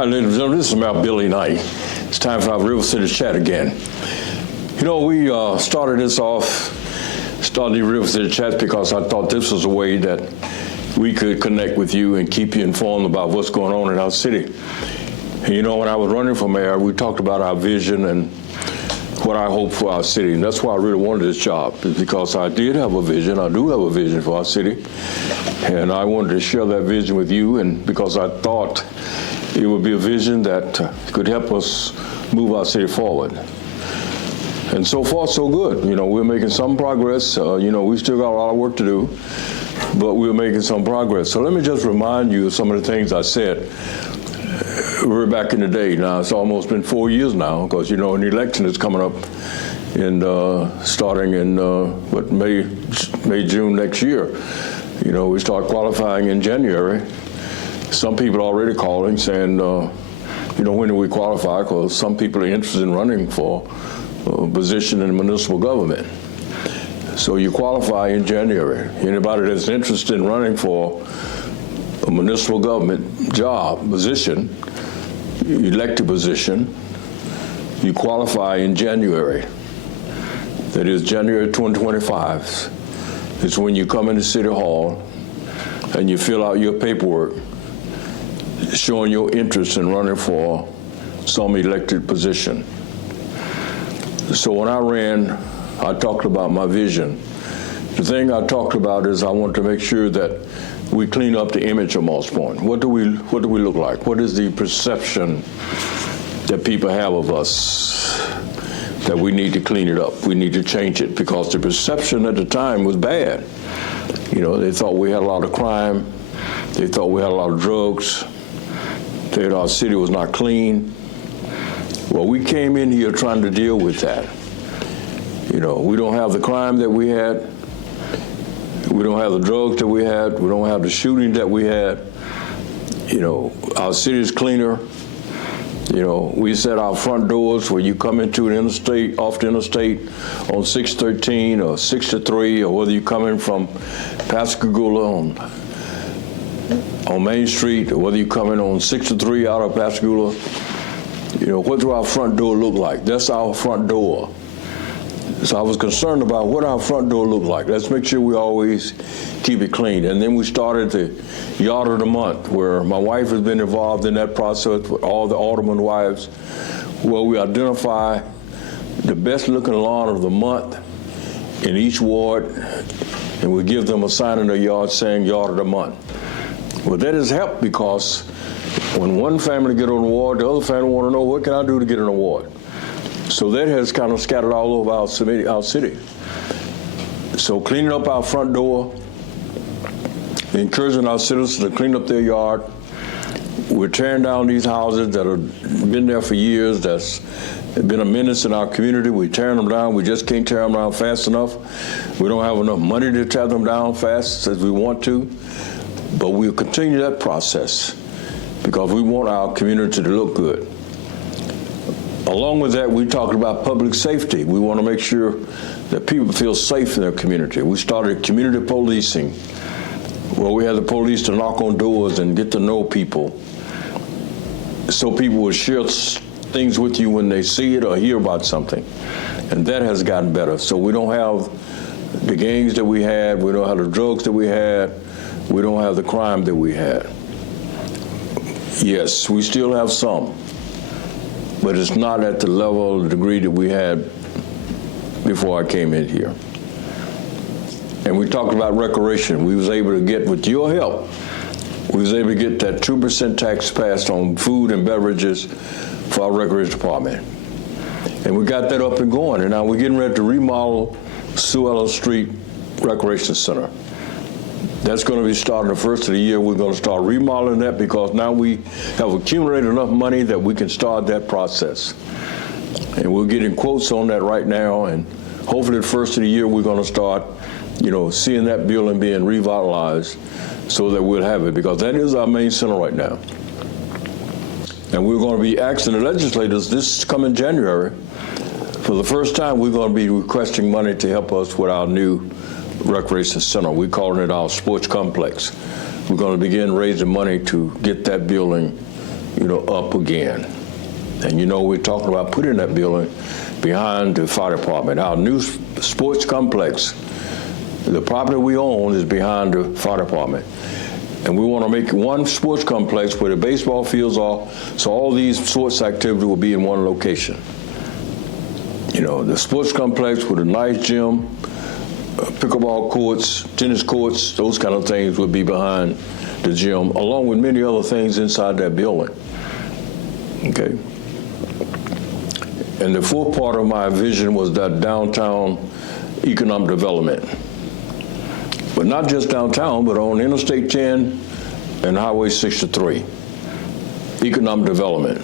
Hi, ladies and gentlemen, this is Mayor Billy Knight. It's time for our River City Chat again. You know, we started the River City Chat because I thought this was a way that we could connect with you and keep you informed about what's going on in our city. And you know, when I was running for mayor, we talked about our vision and what I hope for our city. And that's why I really wanted this job, is because I did have a vision. I do have a vision for our city. And I wanted to share that vision with you, and because I thought it would be a vision that could help us move our city forward. And so far, so good. You know, we're making some progress. You know, we still got a lot of work to do, but we're making some progress. So let me just remind you of some of the things I said. We're back in the day now. It's almost been 4 years now, because, you know, an election is coming up and starting in May, June next year. You know, we start qualifying in January. Some people are already calling saying, you know, when do we qualify? Because some people are interested in running for a position in municipal government. So you qualify in January. Anybody that's interested in running for a municipal government job, position, elected position, you qualify in January. That is January 2025. It's when you come into City Hall and you fill out your paperwork showing your interest in running for some elected position. So when I ran, I talked about my vision. The thing I talked about is I want to make sure that we clean up the image of Moss Point. What do we look like? What is the perception that people have of us? That we need to clean it up. We need to change it, because the perception at the time was bad. You know, they thought we had a lot of crime. They thought we had a lot of drugs. They thought our city was not clean. Well, we came in here trying to deal with that. You know, we don't have the crime that we had. We don't have the drugs that we had. We don't have the shooting that we had. You know, our city is cleaner. You know, we set our front doors where you come into an interstate, off the interstate on 613 or 63, or whether you come in from Pascagoula on Main Street, or whether you come in on 63 out of Pascagoula. You know, what do our front door look like? That's our front door. So I was concerned about what our front door looked like. Let's make sure we always keep it clean. And then we started the Yard of the Month, where my wife has been involved in that process with all the alderman wives, where we identify the best looking lawn of the month in each ward, and we give them a sign in their yard saying Yard of the Month. Well, that has helped, because when one family get an award, the other family want to know, what can I do to get an award? So that has kind of scattered all over our city. So cleaning up our front door, encouraging our citizens to clean up their yard. We're tearing down these houses that have been there for years, that's been a menace in our community. We're tearing them down. We just can't tear them down fast enough. We don't have enough money to tear them down fast as we want to, but we'll continue that process because we want our community to look good. Along with that, we talked about public safety. We want to make sure that people feel safe in their community. We started community policing, where we had the police to knock on doors and get to know people, so people will share things with you when they see it or hear about something. And that has gotten better. So we don't have the gangs that we had, we don't have the drugs that we had, we don't have the crime that we had. Yes, we still have some, but it's not at the level, the degree that we had before I came in here. And we talked about recreation. We was able to get, with your help, we was able to get that 2% tax passed on food and beverages for our recreation department. And we got that up and going, and now we're getting ready to remodel Sue Ellen Street Recreation Center. That's going to be starting the first of the year. We're going to start remodeling that, because now we have accumulated enough money that we can start that process. And we're getting quotes on that right now, and hopefully the first of the year we're going to start, you know, seeing that building being revitalized so that we'll have it, because that is our main center right now. And we're going to be asking the legislators this coming January, for the first time, we're going to be requesting money to help us with our new recreation center. We're calling it our sports complex. We're going to begin raising money to get that building up again. And we're talking about putting that building behind the fire department. Our new sports complex, the property we own is behind the fire department. And we want to make one sports complex where the baseball fields are, so all these sports activities will be in one location. The sports complex with a nice gym, pickleball courts, tennis courts, those kind of things would be behind the gym, along with many other things inside that building. Okay. And the fourth part of my vision was that downtown economic development. But not just downtown, but on Interstate 10 and Highway 63. Economic development.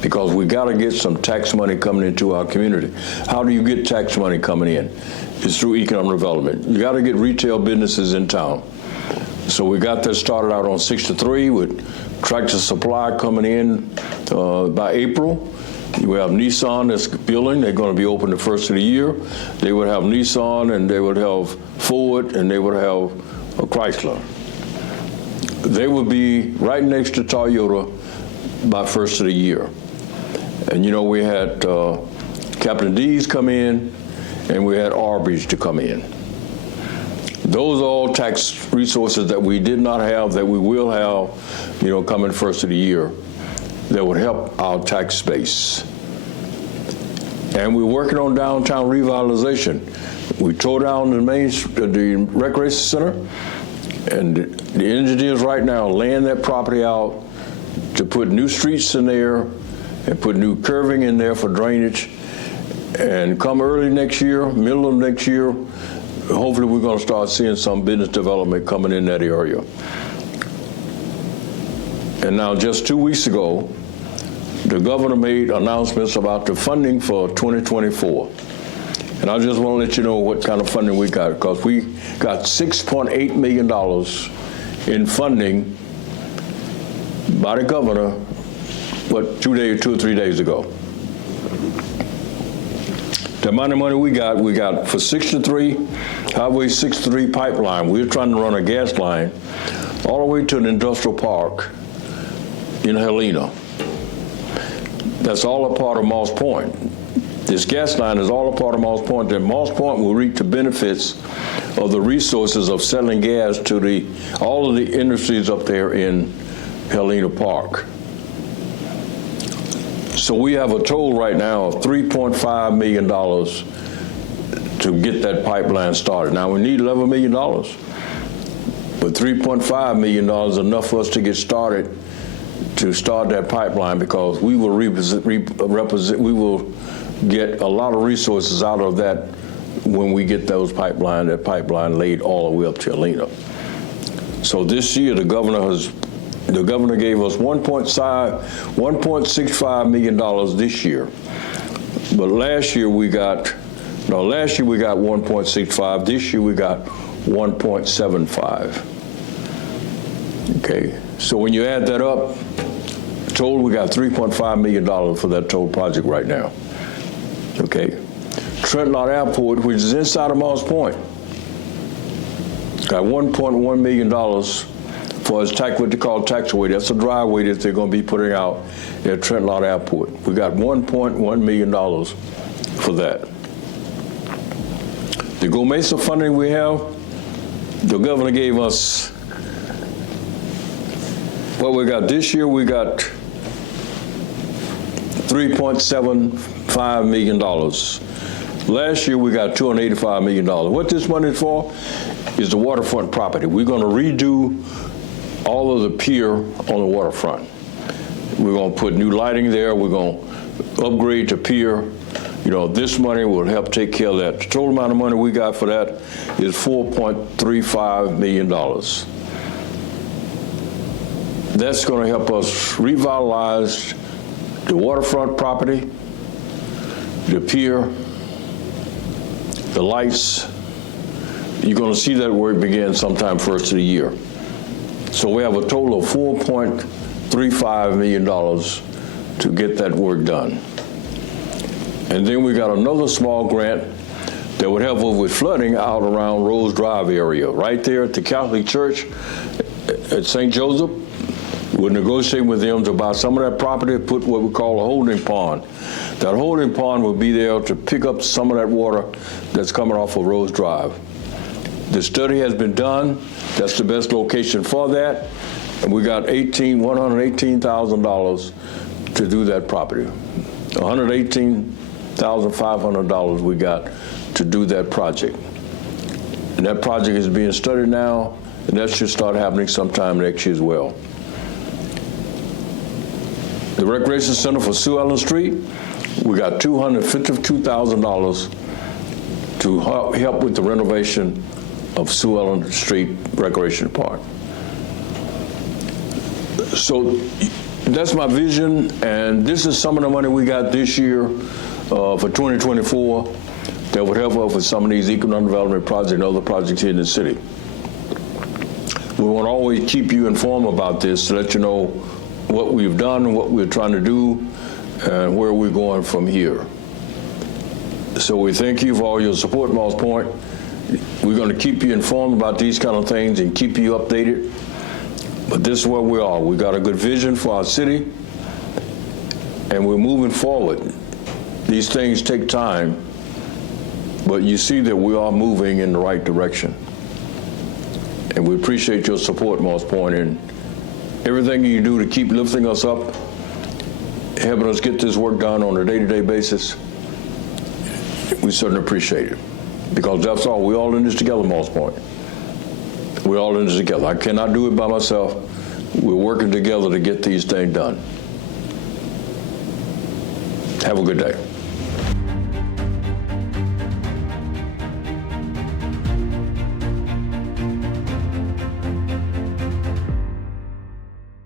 Because we got to get some tax money coming into our community. How do you get tax money coming in? It's through economic development. You got to get retail businesses in town. So we got that started out on 63 with Tractor Supply coming in by April. We have Nissan that's building. They're going to be open the first of the year. They would have Nissan, and they would have Ford, and they would have Chrysler. They would be right next to Toyota by first of the year. And we had Captain D's come in, and we had Arby's to come in. Those are all tax resources that we did not have, that we will have, coming first of the year, that would help our tax base. And we're working on downtown revitalization. We tore down the recreation center, and the engineers right now laying that property out to put new streets in there and put new curving in there for drainage. And come early next year, middle of next year, hopefully we're going to start seeing some business development coming in that area. And now just 2 weeks ago, the governor made announcements about the funding for 2024. And I just want to let you know what kind of funding we got, because we got $6.8 million in funding by the governor, 2 or 3 days ago. The amount of money we got for 63, Highway 63 pipeline. We're trying to run a gas line all the way to an industrial park in Helena. That's all a part of Moss Point. This gas line is all a part of Moss Point, and Moss Point will reap the benefits of the resources of selling gas to all of the industries up there in Helena Park. So we have a total right now of $3.5 million to get that pipeline started. Now we need $11 million, but $3.5 million is enough for us to get started, to start that pipeline, because we will we will get a lot of resources out of that when we get that pipeline laid all the way up to Helena. So this year the governor gave us $1.65 million this year. But last year we got 1.65. This year we got 1.75. Okay, so when you add that up, total we got $3.5 million for that total project right now. Okay, Trent Lott Airport, which is inside of Moss Point, got $1.1 million for its what they call taxiway. That's a driveway that they're going to be putting out at Trent Lott Airport. We got $1.1 million for that. The Go Mesa funding we have, the governor gave us, what we got this year, we got $3.75 million. Last year we got $285 million. What this money is for is the waterfront property. We're going to redo all of the pier on the waterfront. We're going to put new lighting there. We're going to upgrade the pier. This money will help take care of that. The total amount of money we got for that is $4.35 million. That's going to help us revitalize the waterfront property, the pier, the lights. You're going to see that work begin sometime first of the year. So we have a total of $4.35 million to get that work done. And then we got another small grant that would help us with flooding out around Rose Drive area, right there at the Catholic Church at St. Joseph. We're negotiating with them to buy some of that property, put what we call a holding pond. That holding pond will be there to pick up some of that water that's coming off of Rose Drive. The study has been done. That's the best location for that. And we got $118,000 to do that property. $118,500 we got to do that project. And that project is being studied now, and that should start happening sometime next year as well. The Recreation Center for Sue Ellen Street, we got $252,000 to help with the renovation of Sue Ellen Street Recreation Park. So that's my vision, and this is some of the money we got this year for 2024 that would help us with some of these economic development projects and other projects here in the city. We want to always keep you informed about this to let you know what we've done, what we're trying to do, and where we're going from here. So we thank you for all your support, Moss Point. We're going to keep you informed about these kind of things and keep you updated. But this is where we are. We got a good vision for our city, and we're moving forward. These things take time, but you see that we are moving in the right direction. And we appreciate your support, Moss Point, and everything you do to keep lifting us up, helping us get this work done on a day-to-day basis, we certainly appreciate it. Because that's all, we're all in this together, Moss Point. We're all in this together. I cannot do it by myself. We're working together to get these things done. Have a good day.